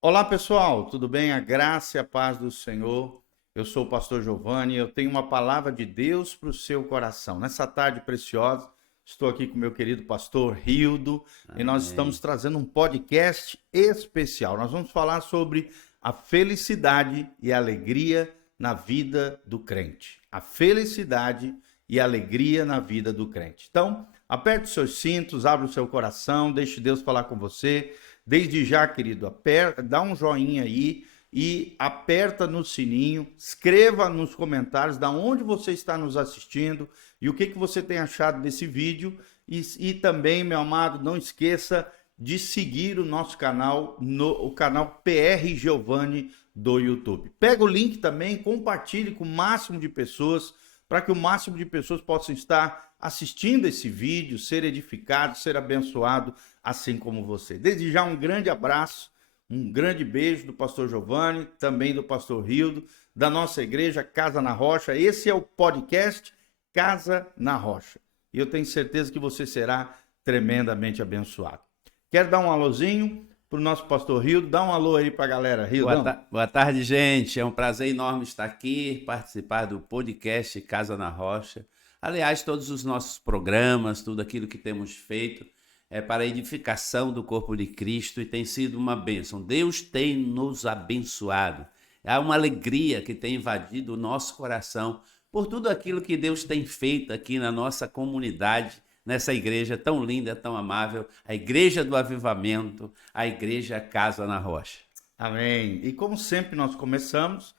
Olá pessoal, tudo bem? A graça e a paz do Senhor. Eu sou o pastor Giovanni, eu tenho uma palavra de Deus para o seu coração. Nessa tarde preciosa, estou aqui com meu querido pastor Rildo e nós estamos Amém. trazendo um podcast especial. Nós vamos falar sobre a felicidade e a alegria na vida do crente. A felicidade e a alegria na vida do crente. Então, aperte os seus cintos, abra o seu coração, deixe Deus falar com você. Desde já, querido, dá um joinha aí e aperta no sininho, escreva nos comentários da onde você está nos assistindo e o que você tem achado desse vídeo. E também, meu amado, não esqueça de seguir o nosso canal, o canal PR Giovanni do YouTube. Pega o link também, compartilhe com o máximo de pessoas, para que o máximo de pessoas possam estar assistindo esse vídeo, ser edificado, ser abençoado, assim como você. Desde já um grande abraço, um grande beijo do pastor Giovanni, também do pastor Rildo, da nossa igreja Casa na Rocha. Esse é o podcast Casa na Rocha. E eu tenho certeza que você será tremendamente abençoado. Quer dar um alôzinho para o nosso pastor Rildo? Dá um alô aí para a galera, Rildão. Boa tarde, gente. É um prazer enorme estar aqui, participar do podcast Casa na Rocha. Aliás, todos os nossos programas, tudo aquilo que temos feito é para a edificação do corpo de Cristo e tem sido uma bênção. Deus tem nos abençoado. Há uma alegria que tem invadido o nosso coração por tudo aquilo que Deus tem feito aqui na nossa comunidade, nessa igreja tão linda, tão amável, a Igreja do Avivamento, a Igreja Casa na Rocha. Amém. E como sempre nós começamos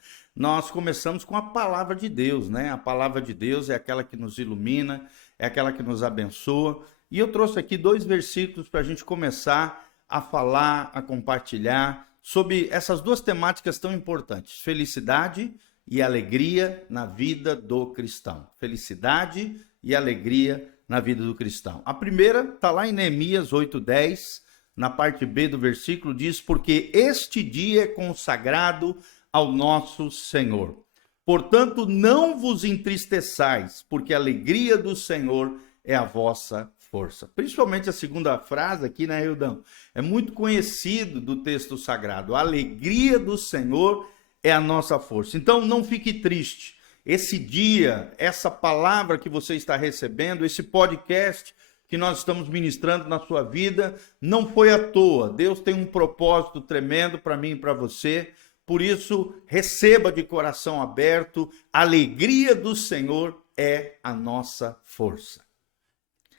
com a palavra de Deus, né? A palavra de Deus é aquela que nos ilumina, é aquela que nos abençoa. E eu trouxe aqui dois versículos para a gente começar a falar, a compartilhar sobre essas duas temáticas tão importantes: felicidade e alegria na vida do cristão. Felicidade e alegria na vida do cristão. A primeira está lá em Neemias 8:10. Na parte B do versículo diz: porque este dia é consagrado ao nosso Senhor. Portanto, não vos entristeçais, porque a alegria do Senhor é a vossa força. Principalmente a segunda frase aqui, né, Hildão? É muito conhecido do texto sagrado. A alegria do Senhor é a nossa força. Então, não fique triste. Esse dia, essa palavra que você está recebendo, esse podcast que nós estamos ministrando na sua vida, não foi à toa. Deus tem um propósito tremendo para mim e para você. Por isso, receba de coração aberto. A alegria do Senhor é a nossa força.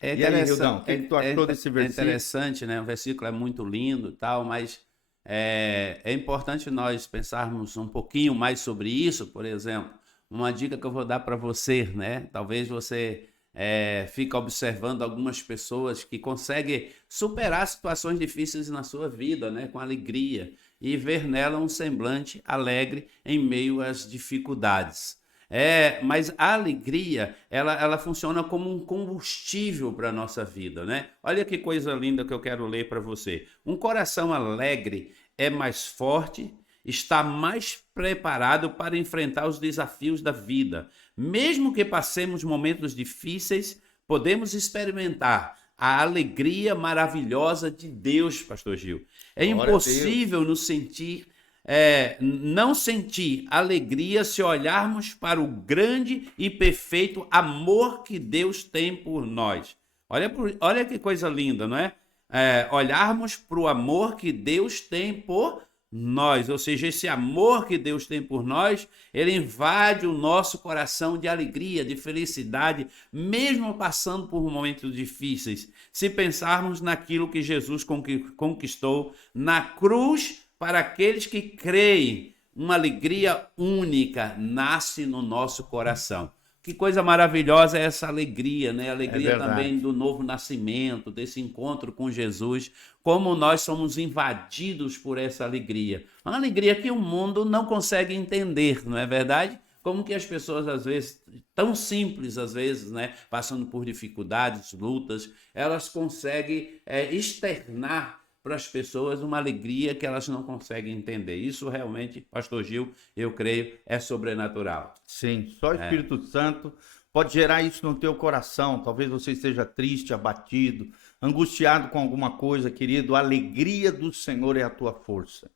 E aí, Rildão, o que tu achou desse É versículo? interessante, né? O versículo é muito lindo e tal, mas é importante nós pensarmos um pouquinho mais sobre isso. Por exemplo, uma dica que eu vou dar para você, né? Talvez você fica observando algumas pessoas que conseguem superar situações difíceis na sua vida, né? Com alegria e ver nela um semblante alegre em meio às dificuldades. Mas a alegria, ela funciona como um combustível para a nossa vida, né? Olha que coisa linda que eu quero ler para você. Um coração alegre é mais forte, está mais preparado para enfrentar os desafios da vida. Mesmo que passemos momentos difíceis, podemos experimentar a alegria maravilhosa de Deus, Pastor Gil. É Glória a Deus. impossível não sentir alegria se olharmos para o grande e perfeito amor que Deus tem por nós. Olha que coisa linda, não é? Olharmos para o amor que Deus tem por nós, ou seja, esse amor que Deus tem por nós, ele invade o nosso coração de alegria, de felicidade, mesmo passando por momentos difíceis. Se pensarmos naquilo que Jesus conquistou na cruz para aqueles que creem, uma alegria única nasce no nosso coração. Que coisa maravilhosa é essa alegria, né? A É alegria também verdade. do novo nascimento, desse encontro com Jesus, como nós somos invadidos por essa alegria. Uma alegria que o mundo não consegue entender, não é verdade? Como que as pessoas, às vezes, tão simples, às vezes, né? Passando por dificuldades, lutas, elas conseguem externar para as pessoas uma alegria que elas não conseguem entender. Isso realmente, Pastor Gil, eu creio, é sobrenatural. Sim, só o Espírito Santo pode gerar isso no teu coração. Talvez você esteja triste, abatido, angustiado com alguma coisa, querido. A alegria do Senhor é a tua força.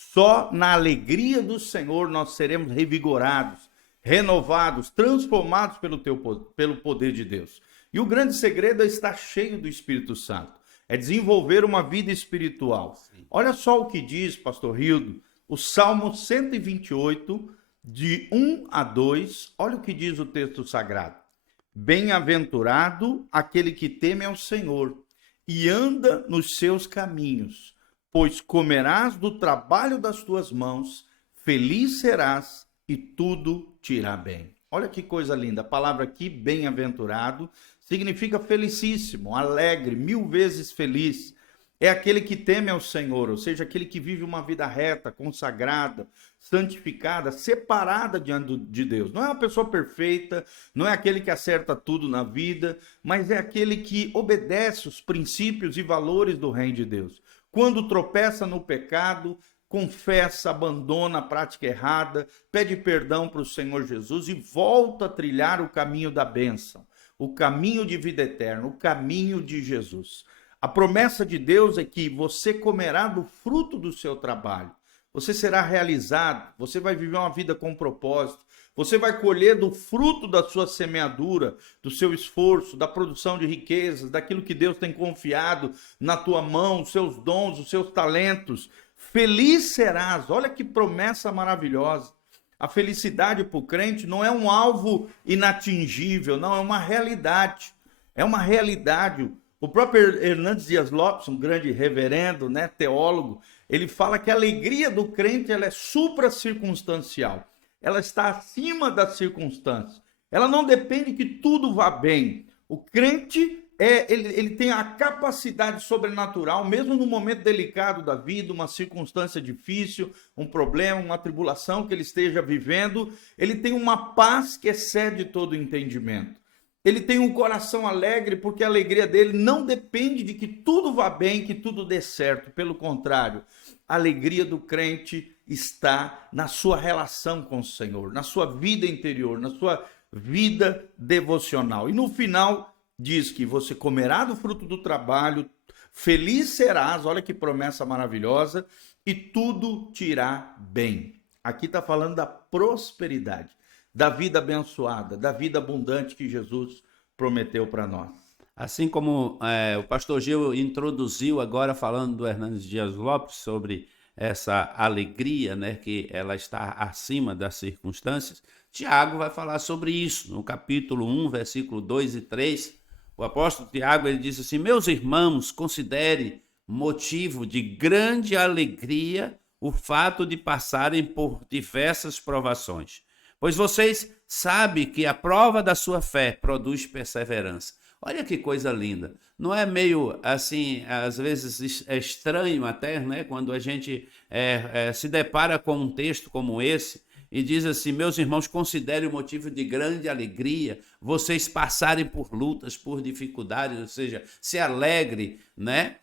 Só na alegria do Senhor nós seremos revigorados, renovados, transformados pelo poder de Deus. E o grande segredo é estar cheio do Espírito Santo, é desenvolver uma vida espiritual. Olha só o que diz, pastor Rildo, o Salmo 128, de 1 a 2, olha o que diz o texto sagrado. Bem-aventurado aquele que teme ao Senhor e anda nos seus caminhos, pois comerás do trabalho das tuas mãos, feliz serás e tudo te irá bem. Olha que coisa linda, a palavra aqui, bem-aventurado, significa felicíssimo, alegre, 1000 vezes feliz. É aquele que teme ao Senhor, ou seja, aquele que vive uma vida reta, consagrada, santificada, separada diante de Deus. Não é uma pessoa perfeita, não é aquele que acerta tudo na vida, mas é aquele que obedece os princípios e valores do reino de Deus. Quando tropeça no pecado, confessa, abandona a prática errada, pede perdão para o Senhor Jesus e volta a trilhar o caminho da bênção, o caminho de vida eterna, o caminho de Jesus. A promessa de Deus é que você comerá do fruto do seu trabalho. Você será realizado, você vai viver uma vida com propósito, você vai colher do fruto da sua semeadura, do seu esforço, da produção de riquezas, daquilo que Deus tem confiado na tua mão, os seus dons, os seus talentos. Feliz serás, olha que promessa maravilhosa. A felicidade para o crente não é um alvo inatingível, não, é uma realidade. É uma realidade. O próprio Hernandes Dias Lopes, um grande reverendo, né, teólogo, ele fala que a alegria do crente ela é supracircunstancial. Ela está acima das circunstâncias. Ela não depende que tudo vá bem. O crente ele tem a capacidade sobrenatural, mesmo no momento delicado da vida, uma circunstância difícil, um problema, uma tribulação que ele esteja vivendo, ele tem uma paz que excede todo entendimento. Ele tem um coração alegre porque a alegria dele não depende de que tudo vá bem, que tudo dê certo. Pelo contrário, a alegria do crente está na sua relação com o Senhor, na sua vida interior, na sua vida devocional. E no final diz que você comerá do fruto do trabalho, feliz serás, olha que promessa maravilhosa, e tudo te irá bem. Aqui está falando da prosperidade, da vida abençoada, da vida abundante que Jesus prometeu para nós. Assim como o pastor Gil introduziu agora falando do Hernandes Dias Lopes sobre essa alegria, né, que ela está acima das circunstâncias, Tiago vai falar sobre isso no capítulo 1, versículo 2 e 3. O apóstolo Tiago ele diz assim: meus irmãos, considere motivo de grande alegria o fato de passarem por diversas provações, pois vocês sabem que a prova da sua fé produz perseverança. Olha que coisa linda. Não é meio assim, às vezes é estranho até, né? Quando a gente se depara com um texto como esse e diz assim: meus irmãos, considerem o motivo de grande alegria vocês passarem por lutas, por dificuldades, ou seja, se alegre, né?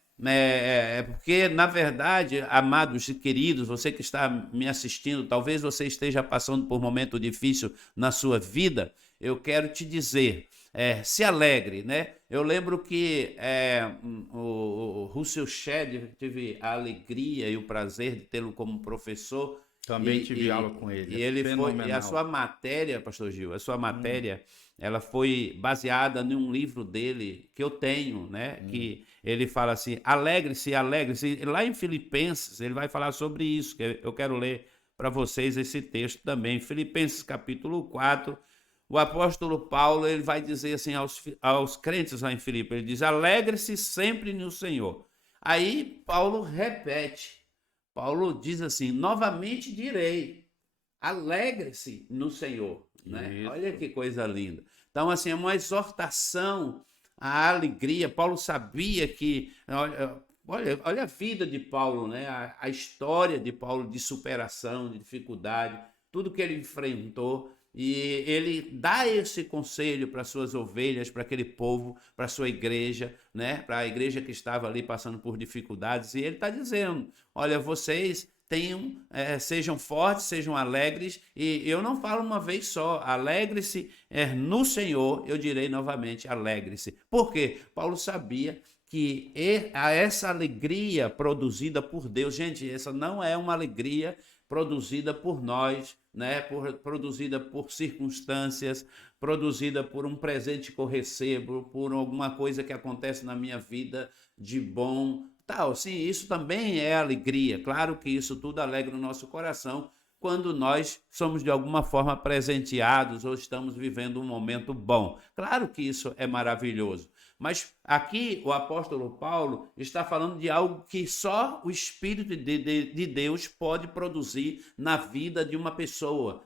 Porque, na verdade, amados e queridos, você que está me assistindo, talvez você esteja passando por um momento difícil na sua vida, eu quero te dizer, se alegre, né? Eu lembro que o Russell Shedd, tive a alegria e o prazer de tê-lo como professor. Também tive aula com ele. E ele foi, e a sua matéria, pastor Gil, a sua matéria, ela foi baseada num livro dele que eu tenho, né? Que ele fala assim: alegre-se, alegre-se. Lá em Filipenses, ele vai falar sobre isso. Que eu quero ler para vocês esse texto também. Filipenses capítulo 4, o apóstolo Paulo ele vai dizer assim aos crentes lá em Filipe, ele diz: alegre-se sempre no Senhor. Aí Paulo repete. Paulo diz assim: novamente direi, alegre-se no Senhor. Né? Olha que coisa linda. Então, assim, é uma exortação à alegria. Paulo sabia que... Olha a vida de Paulo, né? A história de Paulo de superação, de dificuldade, tudo que ele enfrentou. E ele dá esse conselho para suas ovelhas, para aquele povo, para a sua igreja, né? Para a igreja que estava ali passando por dificuldades. E ele está dizendo: olha, vocês sejam fortes, sejam alegres. E eu não falo uma vez só, alegre-se no Senhor, eu direi novamente, alegre-se. Por quê? Paulo sabia que essa alegria produzida por Deus, gente, essa não é uma alegria produzida por nós, né? Produzida por circunstâncias, produzida por um presente que eu recebo, por alguma coisa que acontece na minha vida de bom, tal. Sim, isso também é alegria. Claro que isso tudo alegra o nosso coração quando nós somos de alguma forma presenteados ou estamos vivendo um momento bom. Claro que isso é maravilhoso. Mas aqui o apóstolo Paulo está falando de algo que só o Espírito de Deus pode produzir na vida de uma pessoa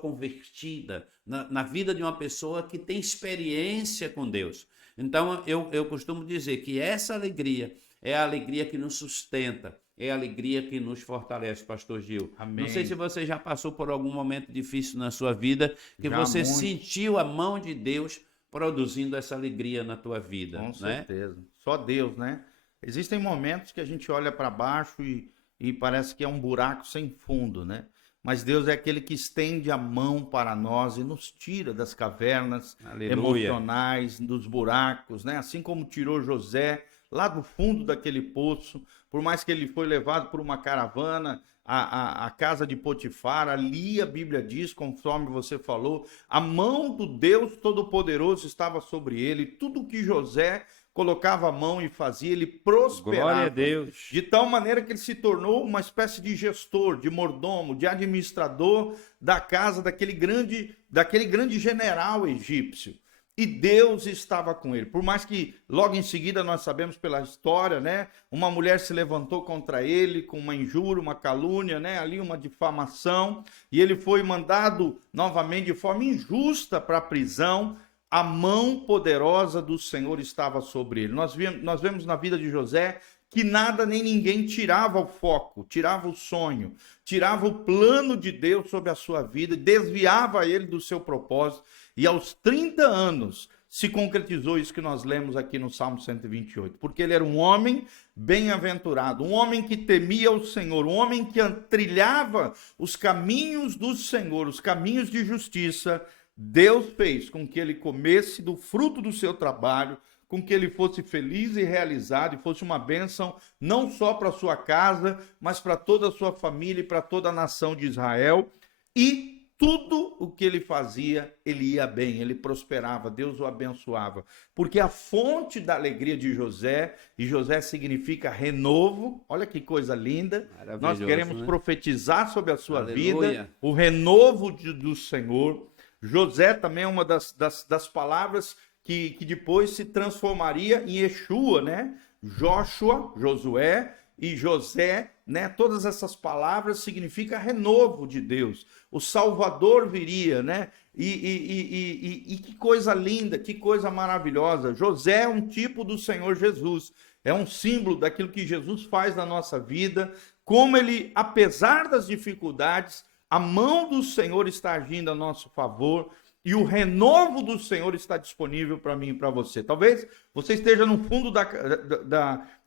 convertida, na vida de uma pessoa que tem experiência com Deus. Então eu costumo dizer que essa alegria é a alegria que nos sustenta, é a alegria que nos fortalece, pastor Gil. Amém. Não sei se você já passou por algum momento difícil na sua vida, que Já você muito. sentiu a mão de Deus produzindo essa alegria na tua vida, Com né? certeza. Só Deus, né? Existem momentos que a gente olha para baixo e parece que é um buraco sem fundo, né? Mas Deus é aquele que estende a mão para nós e nos tira das cavernas Aleluia. emocionais, dos buracos, né? Assim como tirou José lá do fundo daquele poço, por mais que ele foi levado por uma caravana à casa de Potifar, ali a Bíblia diz, conforme você falou, a mão do Deus Todo-Poderoso estava sobre ele, tudo que José colocava a mão e fazia, ele prosperava. Glória a Deus. De tal maneira que ele se tornou uma espécie de gestor, de mordomo, de administrador da casa daquele grande general egípcio. E Deus estava com ele. Por mais que logo em seguida nós sabemos pela história, né? Uma mulher se levantou contra ele com uma injúria, uma calúnia, né? Ali uma difamação. E ele foi mandado novamente de forma injusta para a prisão. A mão poderosa do Senhor estava sobre ele. Nós vemos na vida de José que nada nem ninguém tirava o foco, tirava o sonho, tirava o plano de Deus sobre a sua vida, desviava ele do seu propósito. E aos 30 anos se concretizou isso que nós lemos aqui no Salmo 128. Porque ele era um homem bem-aventurado, um homem que temia o Senhor, um homem que trilhava os caminhos do Senhor, os caminhos de justiça. Deus fez com que ele comesse do fruto do seu trabalho, com que ele fosse feliz e realizado e fosse uma bênção não só para sua casa, mas para toda a sua família e para toda a nação de Israel. E tudo o que ele fazia, ele ia bem, ele prosperava, Deus o abençoava. Porque a fonte da alegria de José, e José significa renovo, olha que coisa linda. Nós queremos profetizar sobre a sua vida, o renovo do Senhor. José também é uma das palavras que depois se transformaria em Yeshua, né? Joshua, Josué e José, né? Todas essas palavras significam renovo de Deus. O Salvador viria, né? E que coisa linda, que coisa maravilhosa. José é um tipo do Senhor Jesus. É um símbolo daquilo que Jesus faz na nossa vida. Como ele, apesar das dificuldades, a mão do Senhor está agindo a nosso favor. E o renovo do Senhor está disponível para mim e para você. Talvez você esteja no fundo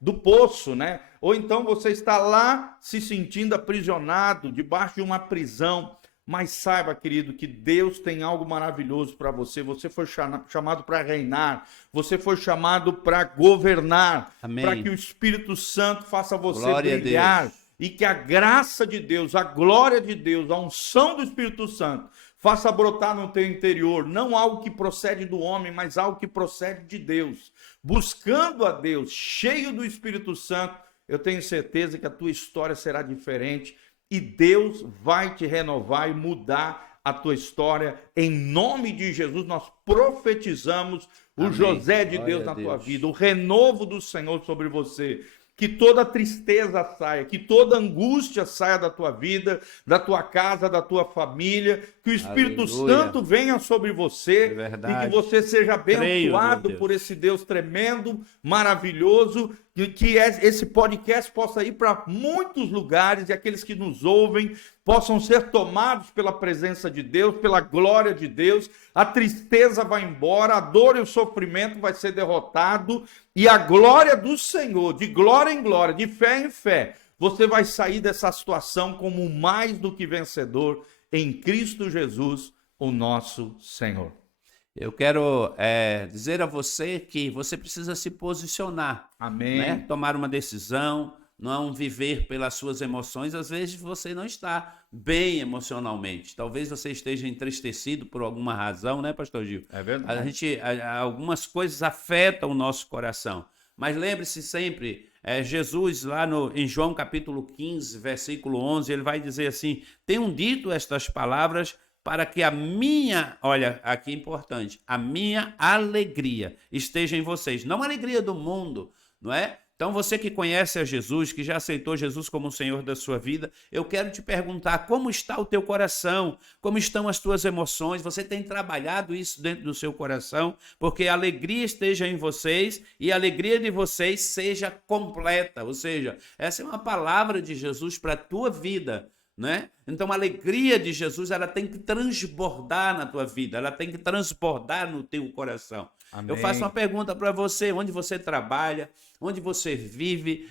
do poço, né? Ou então você está lá se sentindo aprisionado, debaixo de uma prisão. Mas saiba, querido, que Deus tem algo maravilhoso para você. Você foi chamado para reinar. Você foi chamado para governar. Para que o Espírito Santo faça você brilhar. E que a graça de Deus, a glória de Deus, a unção do Espírito Santo faça brotar no teu interior, não algo que procede do homem, mas algo que procede de Deus. Buscando a Deus, cheio do Espírito Santo, eu tenho certeza que a tua história será diferente e Deus vai te renovar e mudar a tua história. Em nome de Jesus, nós profetizamos o José de Deus na tua vida, o renovo do Senhor sobre você. Que toda tristeza saia, que toda angústia saia da tua vida, da tua casa, da tua família, que o Espírito Santo venha sobre você e que você seja abençoado por esse Deus tremendo, maravilhoso, que esse podcast possa ir para muitos lugares e aqueles que nos ouvem possam ser tomados pela presença de Deus, pela glória de Deus. A tristeza vai embora, a dor e o sofrimento vai ser derrotado e a glória do Senhor, de glória em glória, de fé em fé, você vai sair dessa situação como mais do que vencedor em Cristo Jesus, o nosso Senhor. Eu quero dizer a você que você precisa se posicionar, Amém. né? Tomar uma decisão, não viver pelas suas emoções. Às vezes você não está bem emocionalmente. Talvez você esteja entristecido por alguma razão, né, Pastor Gil? É verdade. Algumas coisas afetam o nosso coração. Mas lembre-se sempre, Jesus lá em João capítulo 15, versículo 11, ele vai dizer assim: tenho dito estas palavras para que a minha, olha, aqui é importante, a minha alegria esteja em vocês, não a alegria do mundo, não é? Então você que conhece a Jesus, que já aceitou Jesus como o Senhor da sua vida, eu quero te perguntar como está o teu coração, como estão as tuas emoções, você tem trabalhado isso dentro do seu coração, porque a alegria esteja em vocês e a alegria de vocês seja completa, ou seja, essa é uma palavra de Jesus para a tua vida, né? Então a alegria de Jesus, ela tem que transbordar na tua vida, ela tem que transbordar no teu coração. Amém. Eu faço uma pergunta para você: onde você trabalha, onde você vive,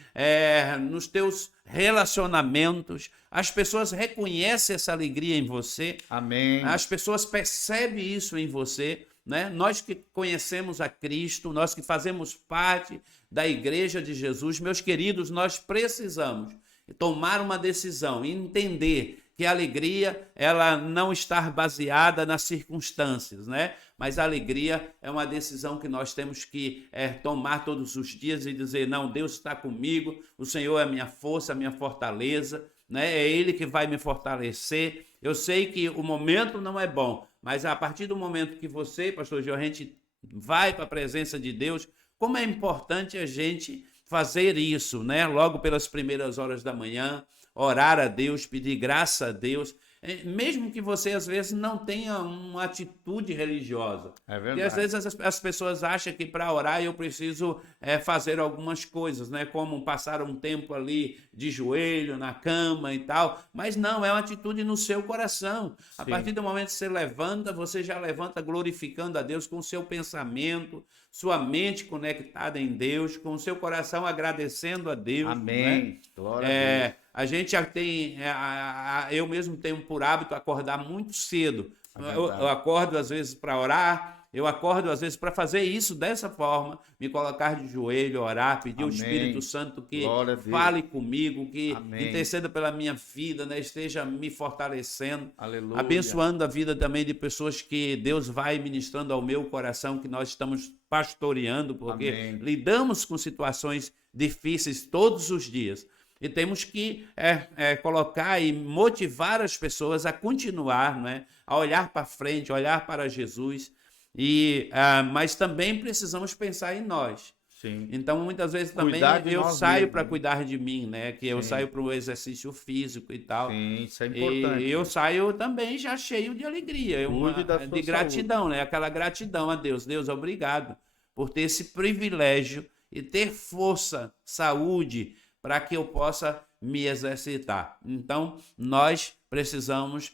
nos teus relacionamentos, as pessoas reconhecem essa alegria em você? Amém. As pessoas percebem isso em você, né? Nós que conhecemos a Cristo, nós que fazemos parte da Igreja de Jesus, meus queridos, nós precisamos tomar uma decisão e entender que a alegria, ela não está baseada nas circunstâncias, né? Mas a alegria é uma decisão que nós temos que tomar todos os dias e dizer: não, Deus está comigo, o Senhor é a minha força, a minha fortaleza, né? É Ele que vai me fortalecer. Eu sei que o momento não é bom, mas a partir do momento que você, pastor Gil, a gente vai para a presença de Deus, como é importante a gente fazer isso, né? Logo pelas primeiras horas da manhã, orar a Deus, pedir graça a Deus, mesmo que você às vezes não tenha uma atitude religiosa. É Porque verdade. às vezes as pessoas acham que para orar eu preciso fazer algumas coisas, né? Como passar um tempo ali de joelho na cama e tal, mas não, é uma atitude no seu coração. A Sim. partir do momento que você levanta, você já levanta glorificando a Deus com o seu pensamento, sua mente conectada em Deus, com o seu coração agradecendo a Deus. Amém. Né? Glória a Deus. A gente já tem, eu mesmo tenho por hábito acordar muito cedo. Eu acordo às vezes para orar, eu acordo às vezes para fazer isso dessa forma, me colocar de joelho, orar, pedir ao Amém. Espírito Santo que Glória a Deus. fale comigo, que Amém. interceda pela minha vida, né? Esteja me fortalecendo, Aleluia. abençoando a vida também de pessoas que Deus vai ministrando ao meu coração, que nós estamos pastoreando, porque Amém. lidamos com situações difíceis todos os dias. E temos que colocar e motivar as pessoas a continuar, né? A olhar para frente, olhar para Jesus. Mas também precisamos pensar em nós. Sim. Então, muitas vezes também Cuidar de eu nós saio mesmos, para né? cuidar de mim, né? Que eu Sim. saio para o exercício físico e tal. Sim, isso é importante. E eu saio também já cheio de alegria, Cuide da sua de gratidão, né? Aquela gratidão a Deus. Deus, obrigado por ter esse privilégio e ter força, saúde, para que eu possa me exercitar. Então, nós precisamos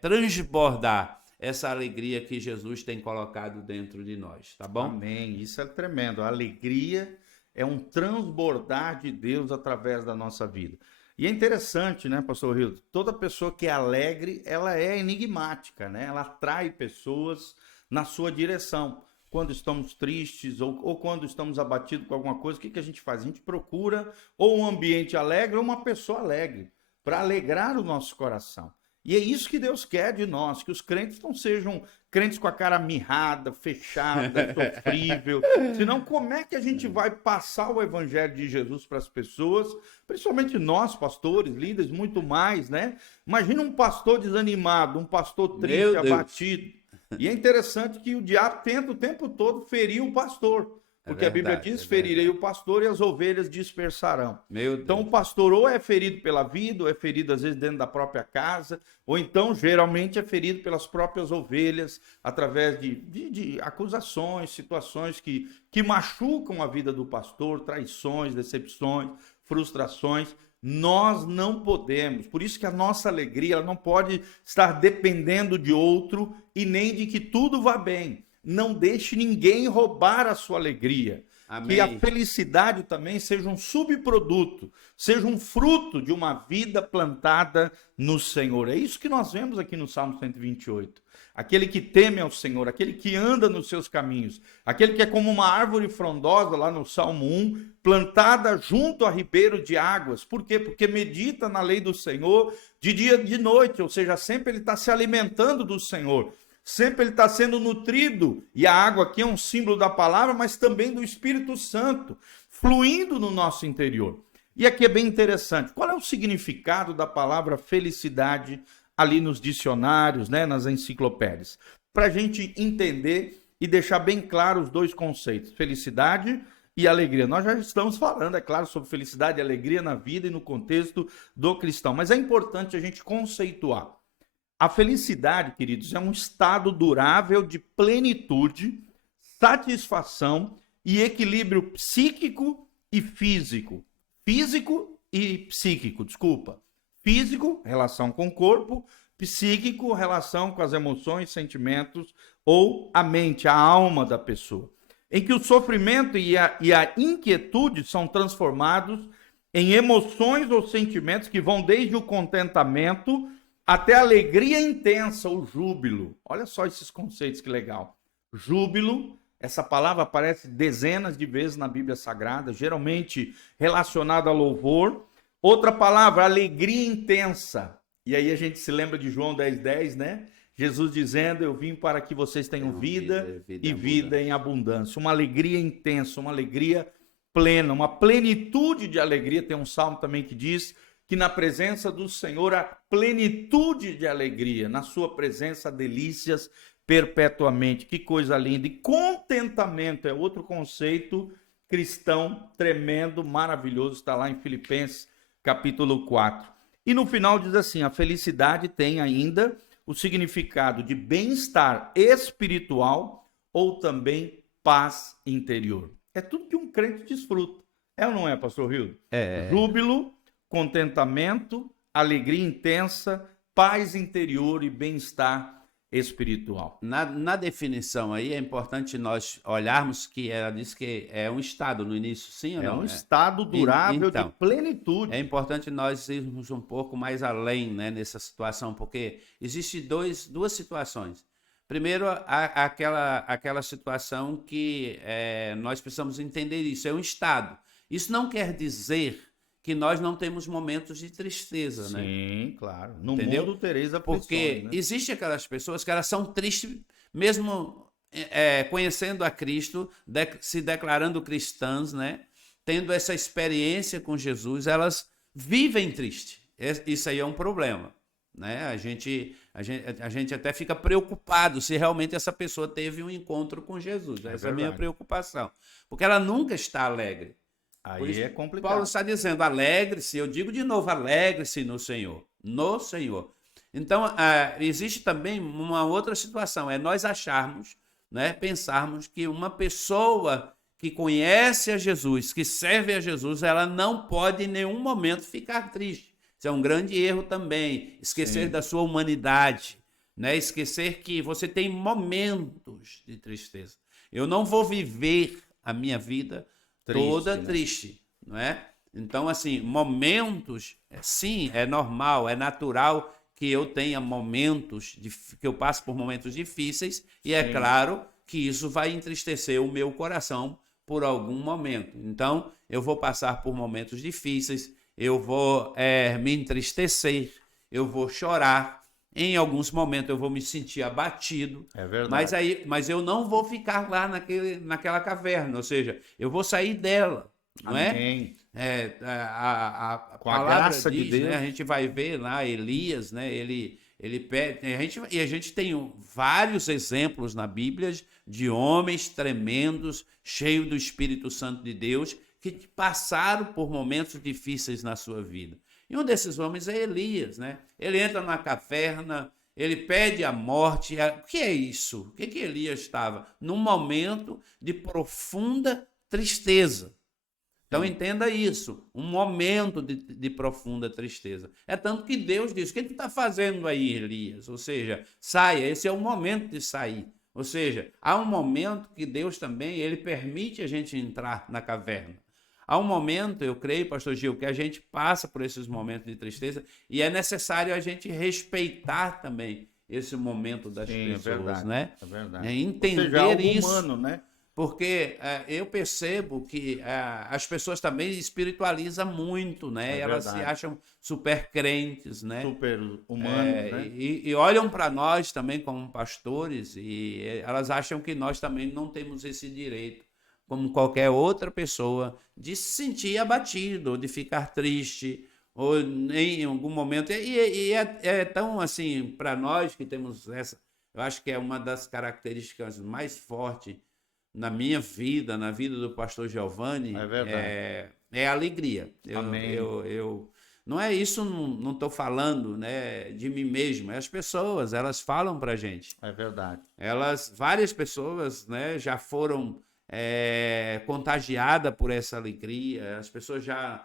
transbordar essa alegria que Jesus tem colocado dentro de nós, tá bom? Amém. Isso é tremendo. A alegria é um transbordar de Deus através da nossa vida. E é interessante, né, pastor Rildo? Toda pessoa que é alegre, ela é enigmática, né? Ela atrai pessoas na sua direção. Quando estamos tristes ou quando estamos abatidos com alguma coisa, o que a gente faz? A gente procura ou um ambiente alegre ou uma pessoa alegre, para alegrar o nosso coração. E é isso que Deus quer de nós, que os crentes não sejam crentes com a cara mirrada, fechada, sofrível. Senão, como é que a gente vai passar o evangelho de Jesus para as pessoas, principalmente nós, pastores, líderes, muito mais, né? Imagina um pastor desanimado, um pastor triste, abatido. E é interessante que o diabo tenta o tempo todo ferir o pastor. Porque a Bíblia diz: ferirei o pastor e as ovelhas dispersarão. Então o pastor ou é ferido pela vida, ou é ferido às vezes dentro da própria casa, ou então geralmente é ferido pelas próprias ovelhas, através de acusações, situações que machucam a vida do pastor, traições, decepções, frustrações. Nós não podemos, por isso que a nossa alegria ela não pode estar dependendo de outro e nem de que tudo vá bem. Não deixe ninguém roubar a sua alegria. que a Amém. felicidade também seja um subproduto, seja um fruto de uma vida plantada no Senhor. É isso que nós vemos aqui no Salmo 128. Aquele que teme ao Senhor, aquele que anda nos seus caminhos, aquele que é como uma árvore frondosa, lá no Salmo 1, plantada junto a ribeiro de águas. Por quê? Porque medita na lei do Senhor de dia e de noite, ou seja, sempre ele está se alimentando do Senhor. Sempre ele está sendo nutrido, e a água aqui é um símbolo da palavra, mas também do Espírito Santo, fluindo no nosso interior. E aqui é bem interessante. Qual é o significado da palavra felicidade ali nos dicionários, né, nas enciclopédias? Para a gente entender e deixar bem claro os dois conceitos, felicidade e alegria. Nós já estamos falando, é claro, sobre felicidade e alegria na vida e no contexto do cristão, mas é importante a gente conceituar. A felicidade, queridos, é um estado durável de plenitude, satisfação e equilíbrio psíquico e físico. Físico e psíquico, desculpa. Físico, relação com o corpo. Psíquico, relação com as emoções, sentimentos ou a mente, a alma da pessoa. Em que o sofrimento e a inquietude são transformados em emoções ou sentimentos que vão desde o contentamento até a alegria intensa, o júbilo. Olha só esses conceitos, que legal. Júbilo, essa palavra aparece dezenas de vezes na Bíblia Sagrada, geralmente relacionada a louvor. Outra palavra, alegria intensa. E aí a gente se lembra de João 10:10, né? Jesus dizendo, eu vim para que vocês tenham vida e vida em abundância. Uma alegria intensa, uma alegria plena, uma plenitude de alegria. Tem um salmo também que diz que na presença do Senhor há plenitude de alegria, na sua presença delícias perpetuamente. Que coisa linda. E contentamento é outro conceito cristão tremendo, maravilhoso, está lá em Filipenses capítulo 4. E no final diz assim, a felicidade tem ainda o significado de bem-estar espiritual ou também paz interior. É tudo que um crente desfruta. É ou não é, pastor Rildo? Júbilo, contentamento, alegria intensa, paz interior e bem-estar espiritual. Na definição aí é importante nós olharmos que ela diz que é um estado no início, sim ou É não? um estado durável Então, de plenitude. é importante nós irmos um pouco mais além, né, nessa situação, porque existem duas situações. Primeiro, aquela situação que nós precisamos entender isso, é um estado. Isso não quer dizer que nós não temos momentos de tristeza, né? Sim, claro. No Entendeu? mundo tereis aflições, Porque né? existem aquelas pessoas que elas são tristes, mesmo conhecendo a Cristo, se declarando cristãs, né? Tendo essa experiência com Jesus, elas vivem triste. Isso aí é um problema, né? A gente até fica preocupado se realmente essa pessoa teve um encontro com Jesus. Essa é a minha verdade. preocupação. Porque ela nunca está alegre. Por Aí isso, é complicado. Paulo está dizendo, alegre-se, eu digo de novo, alegre-se no Senhor, no Senhor. Então, existe também uma outra situação, é nós acharmos, né, pensarmos que uma pessoa que conhece a Jesus, que serve a Jesus, ela não pode em nenhum momento ficar triste. Isso é um grande erro também, esquecer Sim. da sua humanidade, né, esquecer que você tem momentos de tristeza. Eu não vou viver a minha vida toda triste, não é? Então, assim, momentos, sim, é normal, é natural que eu tenha momentos, que eu passe por momentos difíceis, e é claro que isso vai entristecer o meu coração por algum momento. Então, eu vou passar por momentos difíceis, eu vou me entristecer, eu vou chorar, em alguns momentos eu vou me sentir abatido, É verdade. mas eu não vou ficar lá naquela caverna, ou seja, eu vou sair dela, não Amém. A Com a palavra graça de diz, né? A Deus. gente vai ver lá Elias, né? Ele pede, a gente tem vários exemplos na Bíblia de homens tremendos, cheios do Espírito Santo de Deus, que passaram por momentos difíceis na sua vida. E um desses homens é Elias, né? Ele entra na caverna, ele pede a morte. O que é isso? O que Elias estava? Num momento de profunda tristeza. Então entenda isso, um momento de profunda tristeza. É tanto que Deus diz, o que tu está fazendo aí, Elias? Ou seja, saia, esse é o momento de sair. Ou seja, há um momento que Deus também, ele permite a gente entrar na caverna. Há um momento, eu creio, pastor Gil, que a gente passa por esses momentos de tristeza e é necessário a gente respeitar também esse momento das Sim, pessoas, é verdade, né? é verdade. É Ou seja, entender algo isso. humano, né? Porque eu percebo que as pessoas também espiritualizam muito, né? É Elas se verdade. acham super crentes, né? Super humanos, né? E olham para nós também como pastores e elas acham que nós também não temos esse direito, como qualquer outra pessoa, de se sentir abatido, ou de ficar triste, ou em algum momento. E é tão assim, para nós que temos essa, eu acho que é uma das características mais fortes na minha vida, na vida do pastor Giovanni, É verdade. é a alegria. Amém. Não é isso, não estou falando, né, de mim mesmo, é as pessoas, elas falam para a gente. É verdade. Várias pessoas, né, já foram contagiadas por essa alegria, as pessoas já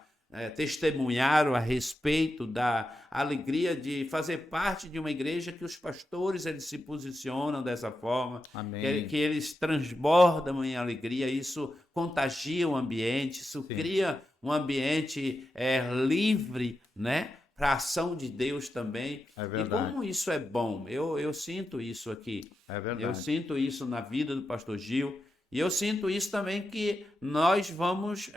testemunharam a respeito da alegria de fazer parte de uma igreja que os pastores eles se posicionam dessa forma, Amém. que eles transbordam em alegria, isso contagia o ambiente, isso Sim. cria um ambiente livre, né, para a ação de Deus também. É E verdade. como isso é bom, eu sinto isso aqui. É verdade. Eu sinto isso na vida do pastor Gil. E eu sinto isso também que nós vamos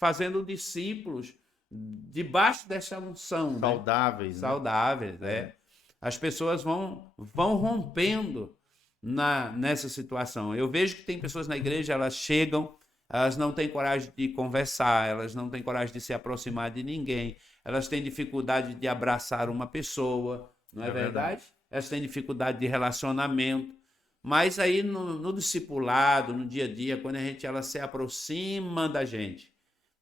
fazendo discípulos debaixo dessa unção. Né? Saudáveis, né? Saudáveis, As pessoas vão rompendo nessa situação. Eu vejo que tem pessoas na igreja, elas chegam, elas não têm coragem de conversar, elas não têm coragem de se aproximar de ninguém, elas têm dificuldade de abraçar uma pessoa, não é verdade? Elas têm dificuldade de relacionamento. Mas aí no discipulado, no dia a dia, quando ela se aproxima da gente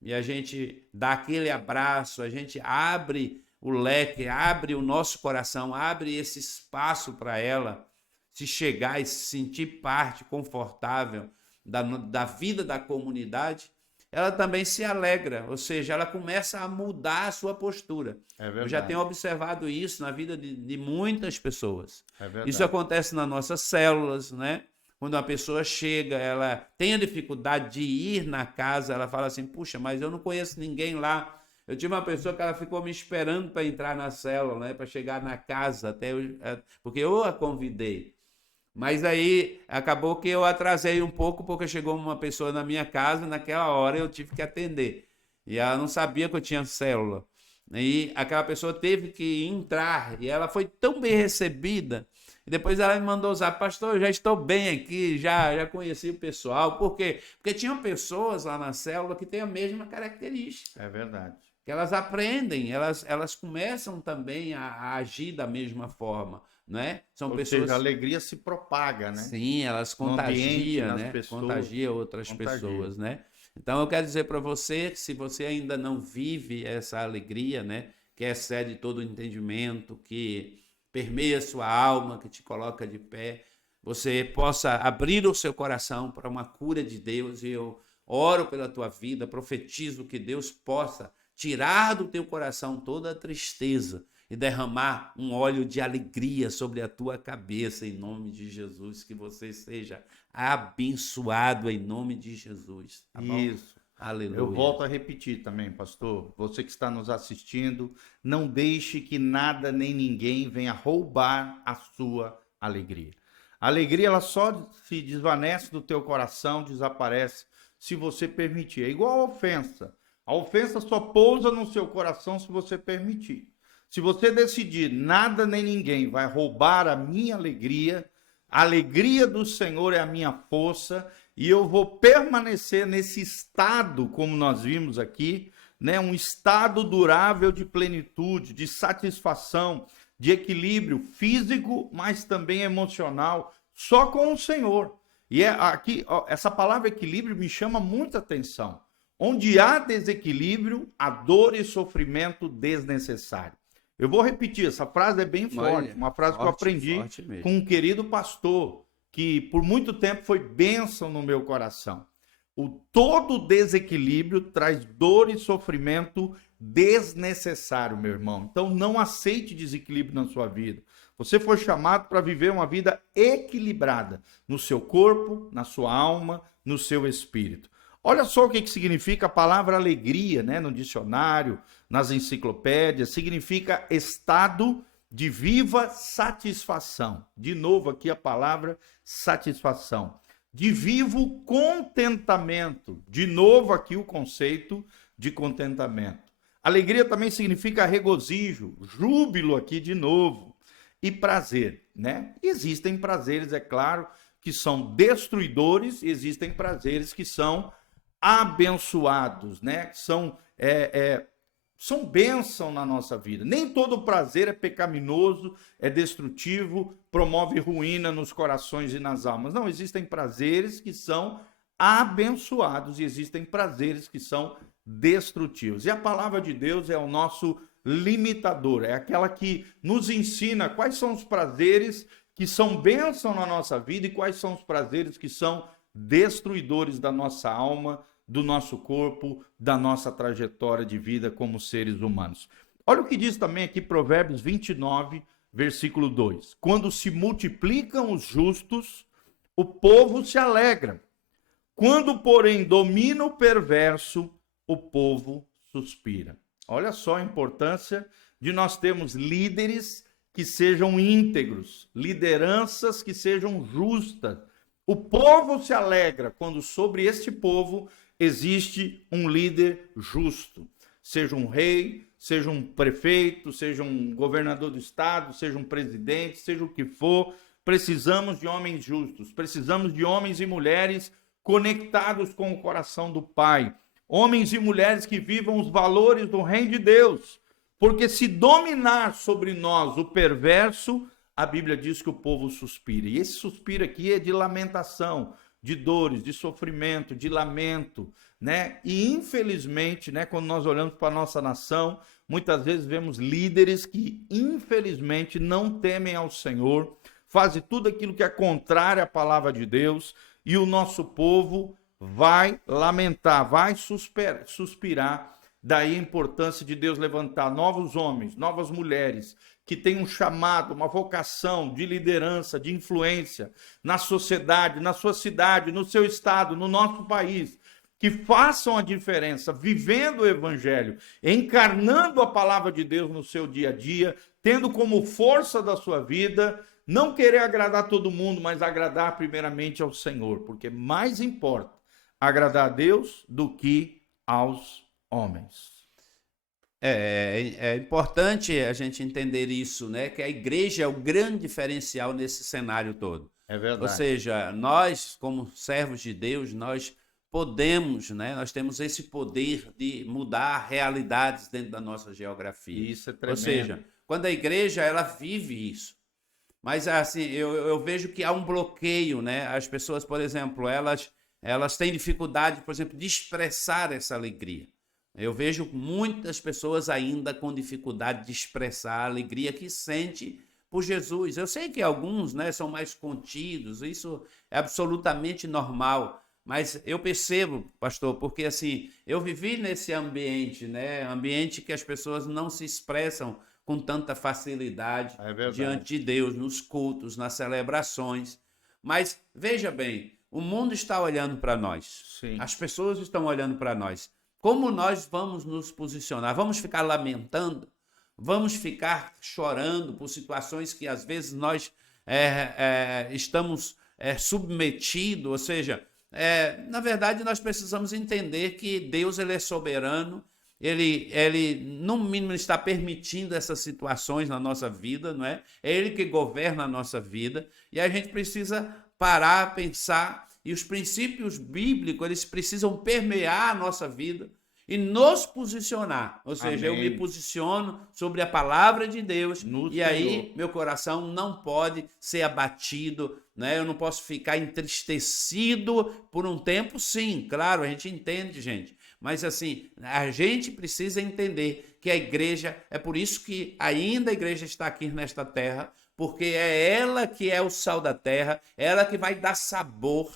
e a gente dá aquele abraço, a gente abre o leque, abre o nosso coração, abre esse espaço para ela se chegar e se sentir parte confortável da vida da comunidade, ela também se alegra, ou seja, ela começa a mudar a sua postura. Eu já tenho observado isso na vida de muitas pessoas. Isso acontece nas nossas células, né? Quando uma pessoa chega, ela tem a dificuldade de ir na casa, ela fala assim, puxa, mas eu não conheço ninguém lá. Eu tive uma pessoa que ela ficou me esperando para entrar na célula, né? Para chegar na casa, porque eu a convidei. Mas aí acabou que eu atrasei um pouco porque chegou uma pessoa na minha casa e naquela hora eu tive que atender. E ela não sabia que eu tinha célula. E aquela pessoa teve que entrar e ela foi tão bem recebida. E depois ela me mandou usar, pastor, eu já estou bem aqui, já conheci o pessoal. Por quê? Porque tinham pessoas lá na célula que têm a mesma característica. É verdade. Que elas aprendem, elas começam também a agir da mesma forma. Né? São Ou pessoas... seja, a alegria se propaga, né? Sim, elas contagiam, né? Contagia outras pessoas, né? Então eu quero dizer para você que se você ainda não vive essa alegria, né, que excede todo o entendimento, que permeia sua alma, que te coloca de pé, você possa abrir o seu coração para uma cura de Deus. E eu oro pela tua vida, profetizo que Deus possa tirar do teu coração toda a tristeza e derramar um óleo de alegria sobre a tua cabeça, em nome de Jesus, que você seja abençoado em nome de Jesus. Tá bom? Isso. Aleluia. Eu volto a repetir também, pastor, você que está nos assistindo, não deixe que nada nem ninguém venha roubar a sua alegria. A alegria, ela só se desvanece do teu coração, desaparece, se você permitir. É igual a ofensa. A ofensa só pousa no seu coração se você permitir. Se você decidir, nada nem ninguém vai roubar a minha alegria, a alegria do Senhor é a minha força, e eu vou permanecer nesse estado, como nós vimos aqui, né? Um estado durável de plenitude, de satisfação, de equilíbrio físico, mas também emocional, só com o Senhor. E aqui, essa palavra equilíbrio me chama muita atenção. Onde há desequilíbrio, há dor e sofrimento desnecessário. Eu vou repetir, essa frase é bem forte, uma frase que eu aprendi com um querido pastor, que por muito tempo foi bênção no meu coração. Todo desequilíbrio traz dor e sofrimento desnecessário, meu irmão. Então não aceite desequilíbrio na sua vida. Você foi chamado para viver uma vida equilibrada no seu corpo, na sua alma, no seu espírito. Olha só o que significa a palavra alegria, né? No dicionário, nas enciclopédias, significa estado de viva satisfação. De novo aqui a palavra satisfação. De vivo contentamento. De novo aqui o conceito de contentamento. Alegria também significa regozijo, júbilo aqui de novo. E prazer, né? Existem prazeres, é claro, que são destruidores, e existem prazeres que são abençoados, né? São bênção na nossa vida. Nem todo prazer é pecaminoso, é destrutivo, promove ruína nos corações e nas almas. Não, existem prazeres que são abençoados e existem prazeres que são destrutivos. E a palavra de Deus é o nosso limitador, é aquela que nos ensina quais são os prazeres que são bênção na nossa vida e quais são os prazeres que são destruidores da nossa alma, do nosso corpo, da nossa trajetória de vida como seres humanos. Olha o que diz também aqui Provérbios 29, versículo 2. Quando se multiplicam os justos, o povo se alegra. Quando, porém, domina o perverso, o povo suspira. Olha só a importância de nós termos líderes que sejam íntegros, lideranças que sejam justas. O povo se alegra quando sobre este povo existe um líder justo. Seja um rei, seja um prefeito, seja um governador do estado, seja um presidente, seja o que for. Precisamos de homens justos, precisamos de homens e mulheres conectados com o coração do Pai. Homens e mulheres que vivam os valores do reino de Deus. Porque se dominar sobre nós o perverso, a Bíblia diz que o povo suspira. E esse suspiro aqui é de lamentação, de dores, de sofrimento, de lamento, né? E infelizmente, né, quando nós olhamos para a nossa nação, muitas vezes vemos líderes que infelizmente não temem ao Senhor, fazem tudo aquilo que é contrário à palavra de Deus, e o nosso povo vai lamentar, vai suspirar. Daí a importância de Deus levantar novos homens, novas mulheres, que tenham um chamado, uma vocação de liderança, de influência na sociedade, na sua cidade, no seu estado, no nosso país, que façam a diferença, vivendo o evangelho, encarnando a palavra de Deus no seu dia a dia, tendo como força da sua vida, não querer agradar todo mundo, mas agradar primeiramente ao Senhor, porque mais importa agradar a Deus do que aos homens. É importante a gente entender isso, né? Que a igreja é o grande diferencial nesse cenário todo. É verdade. Ou seja, nós, como servos de Deus, nós podemos, né? Nós temos esse poder de mudar realidades dentro da nossa geografia. Isso é tremendo. Ou seja, quando a igreja, ela vive isso. Mas assim, eu vejo que há um bloqueio, né? As pessoas, por exemplo, elas têm dificuldade, por exemplo, de expressar essa alegria. Eu vejo muitas pessoas ainda com dificuldade de expressar a alegria que sente por Jesus. Eu sei que alguns, né, são mais contidos, isso é absolutamente normal, mas eu percebo, pastor, porque assim, eu vivi nesse ambiente, né, ambiente que as pessoas não se expressam com tanta facilidade diante de Deus, nos cultos, nas celebrações. Mas veja bem, o mundo está olhando para nós. Sim. As pessoas estão olhando para nós. Como nós vamos nos posicionar? Vamos ficar lamentando? Vamos ficar chorando por situações que às vezes nós estamos submetidos? Ou seja, na verdade nós precisamos entender que Deus ele é soberano, ele no mínimo está permitindo essas situações na nossa vida, não é? É Ele que governa a nossa vida e a gente precisa parar, pensar. E os princípios bíblicos, eles precisam permear a nossa vida e nos posicionar. Ou seja, eu me posiciono sobre a palavra de Deus e aí meu coração não pode ser abatido, né? Eu não posso ficar entristecido por um tempo, sim. Claro, a gente entende, gente. Mas assim, a gente precisa entender que a igreja, é por isso que ainda a igreja está aqui nesta terra, porque é ela que é o sal da terra, ela que vai dar sabor,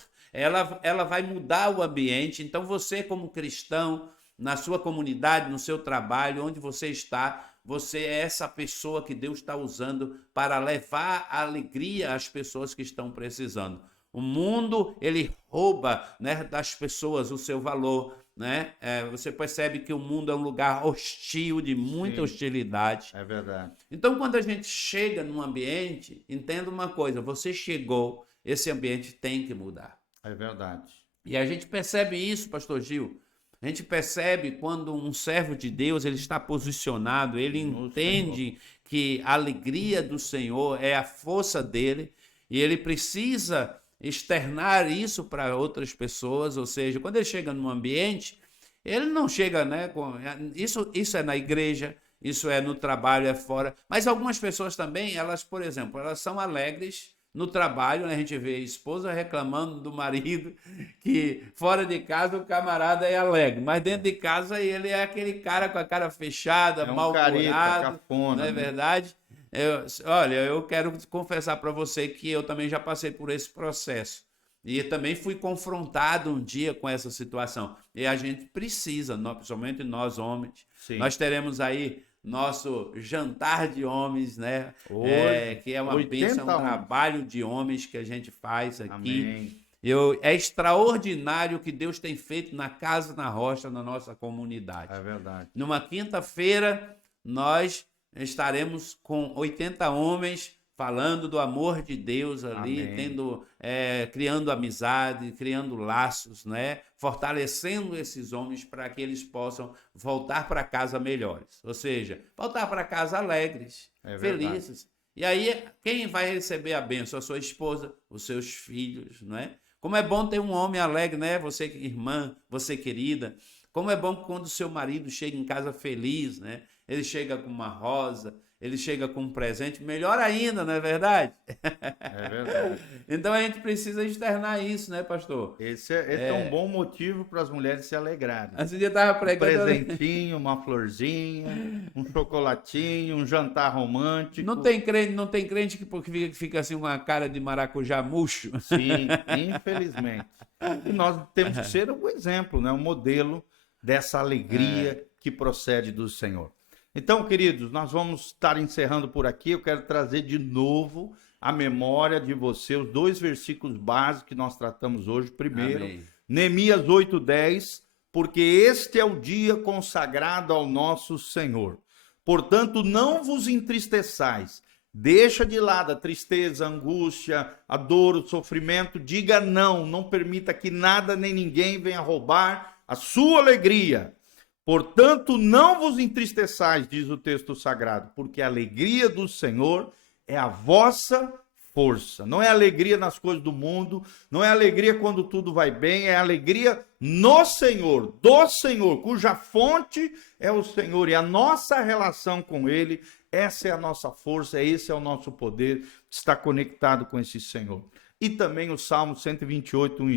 ela vai mudar o ambiente. Então, você, como cristão, na sua comunidade, no seu trabalho, onde você está, você é essa pessoa que Deus está usando para levar a alegria às pessoas que estão precisando. O mundo, ele rouba, né, das pessoas o seu valor, né? Você percebe que o mundo é um lugar hostil, de muita Sim, hostilidade. é verdade. Então, quando a gente chega num ambiente, entenda uma coisa: você chegou, esse ambiente tem que mudar. É verdade. E a gente percebe isso, pastor Gil. A gente percebe quando um servo de Deus, ele está posicionado, ele No Senhor. entende que a alegria do Senhor é a força dele e ele precisa externar isso para outras pessoas. Ou seja, quando ele chega num ambiente, ele não chega, né, isso é na igreja, isso é no trabalho, é fora. Mas algumas pessoas também, elas, por exemplo, elas são alegres no trabalho, né? A gente vê a esposa reclamando do marido que fora de casa o camarada é alegre, mas dentro de casa ele é aquele cara com a cara fechada, É um careta, mal-humorado, não cafona, é né? verdade? Olha, eu quero confessar para você que eu também já passei por esse processo. E também fui confrontado um dia com essa situação. E a gente precisa, principalmente nós homens, Sim. nós teremos aí nosso jantar de homens, né? Hoje, Que é uma 80 bênção, um homens. trabalho de homens que a gente faz aqui. Amém. É extraordinário o que Deus tem feito na Casa na Rocha, na nossa comunidade. É verdade. Numa quinta-feira, nós estaremos com 80 homens falando do amor de Deus ali, Amém. criando amizade, criando laços, né? Fortalecendo esses homens para que eles possam voltar para casa melhores. Ou seja, voltar para casa alegres, É verdade. felizes. E aí, quem vai receber a bênção? A sua esposa, os seus filhos, não é? Como é bom ter um homem alegre, né? Você, irmã, você querida. Como é bom quando o seu marido chega em casa feliz, né? Ele chega com uma rosa, ele chega com um presente, melhor ainda, não é verdade? É verdade. Então a gente precisa externar isso, né, pastor? Esse é um bom motivo para as mulheres se alegrarem. Esse dia eu estava Um pregando. presentinho, uma florzinha, um chocolatinho, um jantar romântico. Não tem crente que porque fica assim com uma cara de maracujá murcho. Sim, infelizmente. E nós temos que ser um exemplo, né? Um modelo dessa alegria que procede do Senhor. Então, queridos, nós vamos estar encerrando por aqui. Eu quero trazer de novo à memória de você os dois versículos básicos que nós tratamos hoje. Primeiro, Amém. Neemias 8:10, porque este é o dia consagrado ao nosso Senhor. Portanto, não vos entristeçais. Deixa de lado a tristeza, a angústia, a dor, o sofrimento. Diga não, não permita que nada nem ninguém venha roubar a sua alegria. Portanto, não vos entristeçais, diz o texto sagrado, porque a alegria do Senhor é a vossa força. Não é alegria nas coisas do mundo, não é alegria quando tudo vai bem, é alegria no Senhor, do Senhor, cuja fonte é o Senhor, e a nossa relação com Ele, essa é a nossa força, esse é o nosso poder, está conectado com esse Senhor. E também o Salmo 128, 1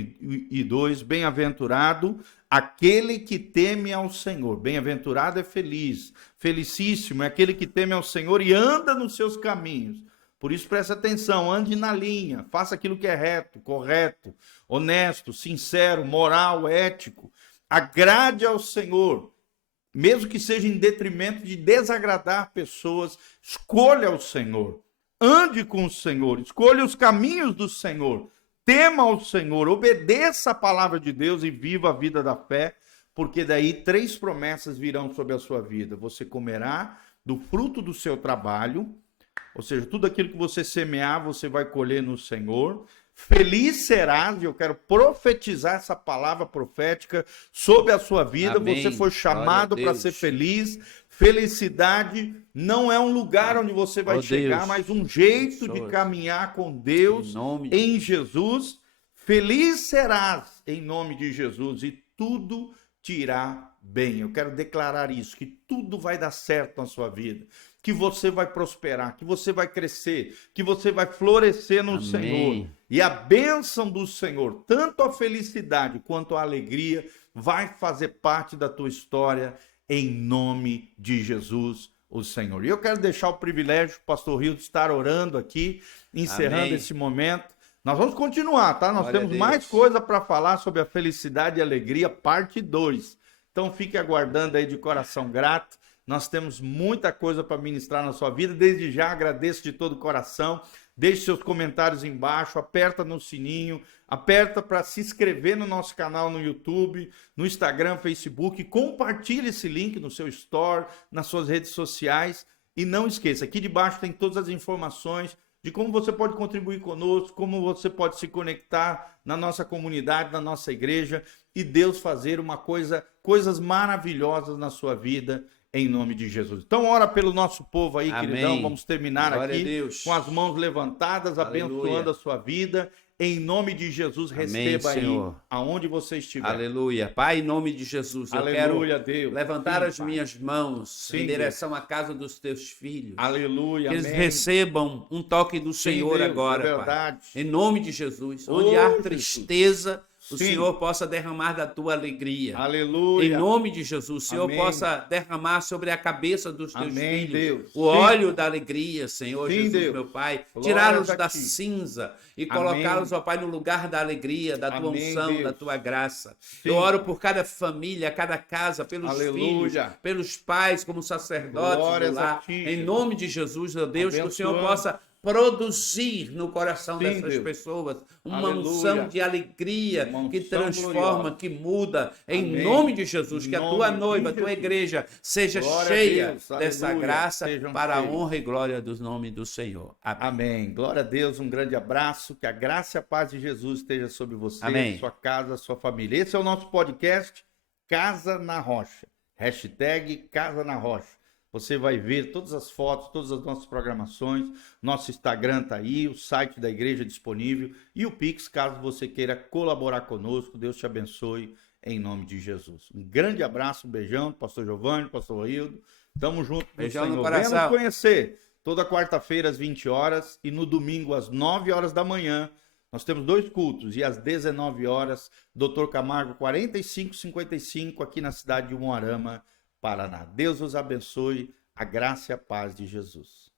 e 2, bem-aventurado aquele que teme ao Senhor. Bem-aventurado é feliz, felicíssimo é aquele que teme ao Senhor e anda nos seus caminhos. Por isso, preste atenção, ande na linha, faça aquilo que é reto, correto, honesto, sincero, moral, ético. Agrade ao Senhor, mesmo que seja em detrimento de desagradar pessoas, escolha o Senhor. Ande com o Senhor, escolha os caminhos do Senhor, tema ao Senhor, obedeça a palavra de Deus e viva a vida da fé, porque daí 3 promessas virão sobre a sua vida. Você comerá do fruto do seu trabalho, ou seja, tudo aquilo que você semear, você vai colher no Senhor. Feliz serás, e eu quero profetizar essa palavra profética sobre a sua vida. Amém. Você foi chamado para ser feliz. Felicidade não é um lugar onde você vai chegar, Deus. mas um jeito de Pessoas. caminhar com Deus Em nome de em Jesus. Feliz serás em nome de Jesus e tudo te irá bem. Eu quero declarar isso, que tudo vai dar certo na sua vida, que você vai prosperar, que você vai crescer, que você vai florescer no Amém. Senhor. E a bênção do Senhor, tanto a felicidade quanto a alegria, vai fazer parte da tua história em nome de Jesus, o Senhor. E eu quero deixar o privilégio, pastor Rio, de estar orando aqui, encerrando Amém. esse momento, Nós vamos continuar, tá? Nós Glória a temos Deus. mais coisa para falar sobre a felicidade e alegria, parte 2. Então fique aguardando aí de coração grato. Nós temos muita coisa para ministrar na sua vida. Desde já agradeço de todo o coração. Deixe seus comentários embaixo, aperta no sininho, aperta para se inscrever no nosso canal no YouTube, no Instagram, Facebook, compartilhe esse link no seu store, nas suas redes sociais e não esqueça, aqui debaixo tem todas as informações de como você pode contribuir conosco, como você pode se conectar na nossa comunidade, na nossa igreja e Deus fazer coisas maravilhosas na sua vida. Em nome de Jesus. Então, ora pelo nosso povo aí, Amém. queridão. Vamos terminar Glória a aqui Deus. com as mãos levantadas, Aleluia. abençoando a sua vida. Em nome de Jesus, Amém, receba aí, Senhor. aonde você estiver. Aleluia. Pai, em nome de Jesus, eu Aleluia, quero Deus. levantar Sim, as Pai. minhas mãos Sim, em direção à casa dos teus filhos. Aleluia, Que eles amém. recebam um toque do Sim, Senhor Deus, agora, é Pai. verdade. Em nome de Jesus. Oh, Onde há Jesus. tristeza, o Sim. Senhor possa derramar da tua alegria. Aleluia. Em nome de Jesus, o Senhor Amém. possa derramar sobre a cabeça dos teus Amém, filhos Deus. o Sim. óleo da alegria, Senhor Sim, Jesus, Deus. meu Pai. Glórias Tirá-los a da ti. cinza e Amém. colocá-los, ó Pai, no lugar da alegria, da tua Amém, unção, Deus. da tua graça. Sim. Eu oro por cada família, cada casa, pelos filhos, Aleluia. pelos pais, como sacerdotes Glórias do a lar. ti, Em Jesus. nome de Jesus, ó Deus, que o Senhor Abençoando. possa produzir no coração Sim, dessas Deus. pessoas uma Aleluia. unção de alegria Uma que unção transforma, gloriosa. que muda. Em Amém. nome de Jesus, Em que a nome tua de noiva, a tua Jesus. igreja seja Glória a cheia Deus. dessa Aleluia. graça Sejam para a cheios. honra e glória do nome do Senhor. Amém. Amém. Glória a Deus, um grande abraço. Que a graça e a paz de Jesus esteja sobre você, Amém. sua casa, sua família. Esse é o nosso podcast Casa na Rocha. Hashtag Casa na Rocha. Você vai ver todas as fotos, todas as nossas programações. Nosso Instagram está aí, o site da igreja disponível e o Pix, caso você queira colaborar conosco. Deus te abençoe em nome de Jesus. Um grande abraço, um beijão, pastor Giovanni, pastor Aildo. Tamo junto no Beijão no Senhor. coração. Venha nos conhecer toda quarta-feira às 20 horas e no domingo às 9 horas da manhã. Nós temos 2 cultos e às 19 horas, Dr. Camargo 4555 aqui na cidade de Umuarama, Paraná. Deus os abençoe, a graça e a paz de Jesus.